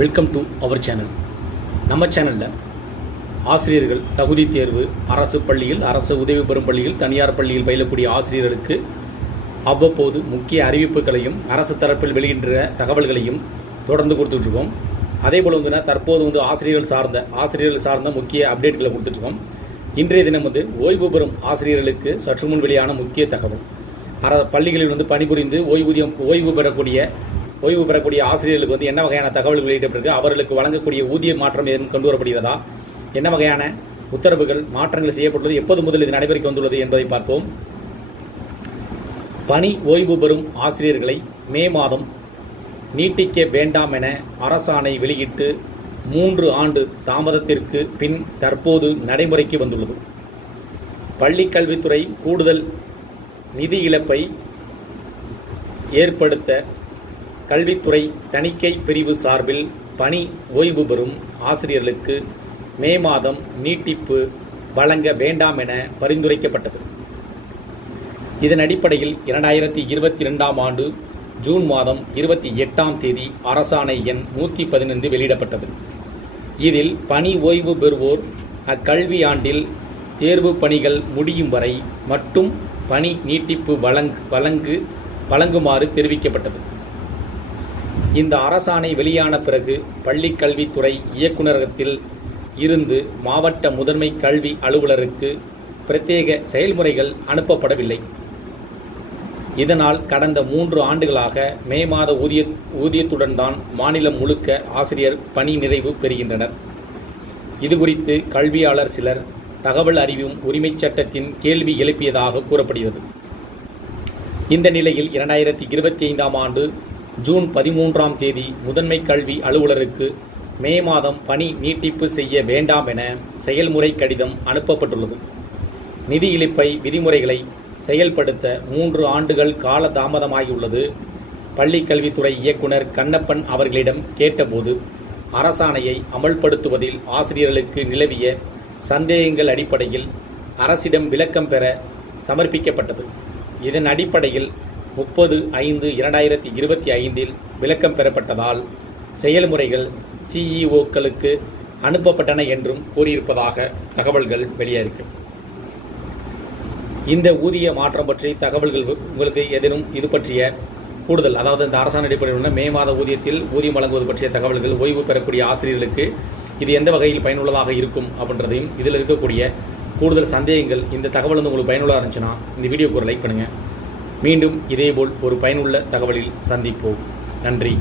Welcome to our channel. நம்ம சேனலில் ஆசிரியர்கள் தகுதி தேர்வு, அரசு பள்ளியில், அரசு உதவி பெறும் பள்ளியில், தனியார் பள்ளியில் பயிலக்கூடிய ஆசிரியர்களுக்கு அவ்வப்போது முக்கிய அறிவிப்புகளையும் அரசு தரப்பில் வெளியின்ற தகவல்களையும் தொடர்ந்து கொடுத்துட்ருக்கோம். அதே போல் தற்போது ஆசிரியர்கள் சார்ந்த முக்கிய அப்டேட்களை கொடுத்துட்ருக்கோம். இன்றைய தினம் ஓய்வு பெறும் ஆசிரியர்களுக்கு சற்று முன் வெளியான முக்கிய தகவல். பள்ளிகளில் பணிபுரிந்து ஓய்வு பெறக்கூடிய ஆசிரியர்களுக்கு என்ன வகையான தகவல்கள் வெளியிடப்பட்டிருக்கு, அவர்களுக்கு வழங்கக்கூடிய ஊதிய மாற்றம் ஏதும் கொண்டு வரப்படுகிறதா, என்ன வகையான உத்தரவுகள் மாற்றங்கள் செய்யப்பட்டுள்ளது, எப்போது முதல் இது நடைமுறைக்கு வந்துள்ளது என்பதை பார்ப்போம். பணி ஓய்வு பெறும் ஆசிரியர்களை மே மாதம் நீட்டிக்க வேண்டாம் என அரசாணை வெளியிட்டு 3 ஆண்டு தாமதத்திற்கு பின் தற்போது நடைமுறைக்கு வந்துள்ளது. பள்ளிக்கல்வித்துறை கூடுதல் நிதி இழப்பை ஏற்படுத்த கல்வித்துறை தணிக்கை பிரிவு சார்பில் பணி ஓய்வு பெறும் ஆசிரியர்களுக்கு மே மாதம் நீட்டிப்பு வழங்க வேண்டாம் என பரிந்துரைக்கப்பட்டது. இதன் அடிப்படையில் 2022ஆம் ஆண்டு ஜூன் மாதம் 28ஆம் தேதி அரசாணை எண் 115 வெளியிடப்பட்டது. இதில் பணி ஓய்வு பெறுவோர் அக்கல்வியாண்டில் தேர்வு பணிகள் முடியும் வரை மட்டும் பணி நீட்டிப்பு வழங்குமாறு தெரிவிக்கப்பட்டது. இந்த அரசாணை வெளியான பிறகு பள்ளிக் கல்வித்துறை இயக்குநரகத்தில் இருந்து மாவட்ட முதன்மை கல்வி அலுவலருக்கு பிரத்யேக செயல்முறைகள் அனுப்பப்படவில்லை. இதனால் கடந்த 3 ஆண்டுகளாக மே மாத ஊதியத்துடன் தான் மாநிலம் முழுக்க ஆசிரியர் பணி நிறைவு பெறுகின்றனர். இதுகுறித்து கல்வியாளர் சிலர் தகவல் அறிவும் உரிமைச் சட்டத்தின் கேள்வி எழுப்பியதாக கூறப்படுகிறது. இந்த நிலையில் 2025ஆம் ஆண்டு ஜூன் 13ஆம் தேதி முதன்மை கல்வி அலுவலருக்கு மே மாதம் பணி நீட்டிப்பு செய்ய வேண்டாம் என செயல்முறை கடிதம் அனுப்பப்பட்டுள்ளது. நிதி இழப்பை விதிமுறைகளை செயல்படுத்த 3 ஆண்டுகள் கால தாமதமாகியுள்ளது. பள்ளிக் கல்வித்துறை இயக்குனர் கண்ணப்பன் அவர்களிடம் கேட்டபோது அரசாணையை அமல்படுத்துவதில் ஆசிரியர்களுக்கு நிலவிய சந்தேகங்கள் அடிப்படையில் அரசிடம் விளக்கம் பெற சமர்ப்பிக்கப்பட்டது. இதன் அடிப்படையில் 30/5/2025 விளக்கம் பெறப்பட்டதால் செயல்முறைகள் சிஇஓக்களுக்கு அனுப்பப்பட்டன என்றும் கூறியிருப்பதாக தகவல்கள் வெளியாயிருக்கு. இந்த ஊதிய மாற்றம் பற்றி தகவல்கள் உங்களுக்கு ஏதேனும் இது பற்றிய கூடுதல், அதாவது இந்த அரசாணை அடிப்படையில் மே மாத ஊதியத்தில் ஊதியம் வழங்குவது பற்றிய தகவல்கள், ஓய்வு பெறக்கூடிய ஆசிரியர்களுக்கு இது எந்த வகையில் பயனுள்ளதாக இருக்கும் அப்படின்றதையும், இதில் இருக்கக்கூடிய கூடுதல் சந்தேகங்கள், இந்த தகவல் உங்களுக்கு பயனுள்ளதாக இருந்துச்சுன்னா இந்த வீடியோக்கு ஒரு லைக் பண்ணுங்கள். மீண்டும் இதேபோல் ஒரு பயனுள்ள தகவலில் சந்திப்போம். நன்றி.